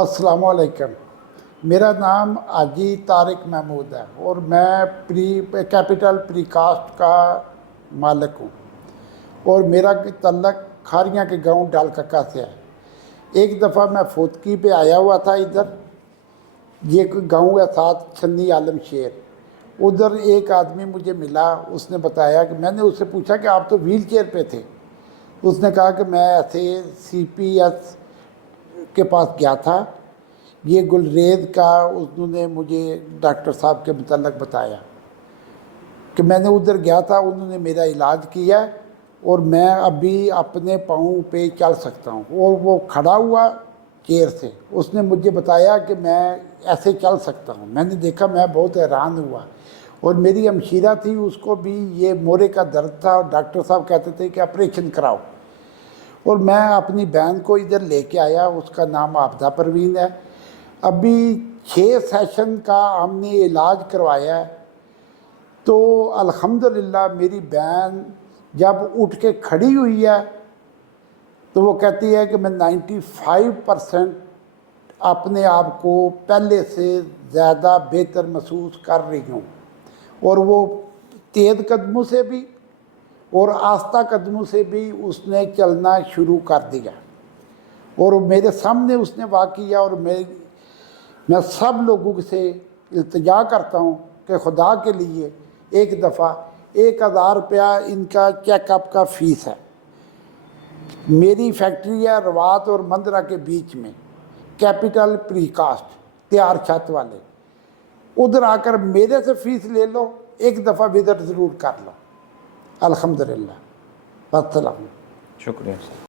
अस्सलाम वालेकुम। मेरा नाम हाजी तारिक महमूद है और मैं कैपिटल प्रीकास्ट का मालिक हूँ और मेरा तल्लक खारियाँ के गांव डाल कक्का से है। एक दफ़ा मैं फोतकी पे आया हुआ था इधर, ये गांव है साथ छन्नी आलम शेर। उधर एक आदमी मुझे मिला, उसने बताया कि मैंने उससे पूछा कि आप तो व्हील चेयर पे थे। उसने कहा कि मैं ऐसे CPS के पास गया था, ये गुलरेज का उन्होंने मुझे डॉक्टर साहब के मुतल्लक बताया कि मैंने उधर गया था, उन्होंने मेरा इलाज किया और मैं अभी अपने पाँव पे चल सकता हूँ। और वो खड़ा हुआ चेयर से, उसने मुझे बताया कि मैं ऐसे चल सकता हूँ। मैंने देखा, मैं बहुत हैरान हुआ। और मेरी हमशीरा थी, उसको भी ये मोरे का दर्द था और डॉक्टर साहब कहते थे कि ऑपरेशन कराओ। और मैं अपनी बहन को इधर लेके आया, उसका नाम आबदा परवीन है। अभी 6 सेशन का हमने इलाज करवाया है। तो अल्हम्दुलिल्लाह मेरी बहन जब उठ के खड़ी हुई है तो वो कहती है कि मैं 95% अपने आप को पहले से ज़्यादा बेहतर महसूस कर रही हूँ। और वो तेज़ कदमों से भी और आस्था कदमों से भी उसने चलना शुरू कर दिया और मेरे सामने उसने वाक़ किया। और मैं सब लोगों से इल्तिजा करता हूँ कि खुदा के लिए एक दफ़ा 1000 रुपया इनका चेकअप का फ़ीस है। मेरी फैक्ट्री है रवात और मंदरा के बीच में, कैपिटल प्रीकास्ट तैयार छत वाले। उधर आकर मेरे से फ़ीस ले लो, एक दफ़ा विज़िट ज़रूर कर लो। अल्हम्दुलिल्लाह। अस्सलाम। शुक्रिया।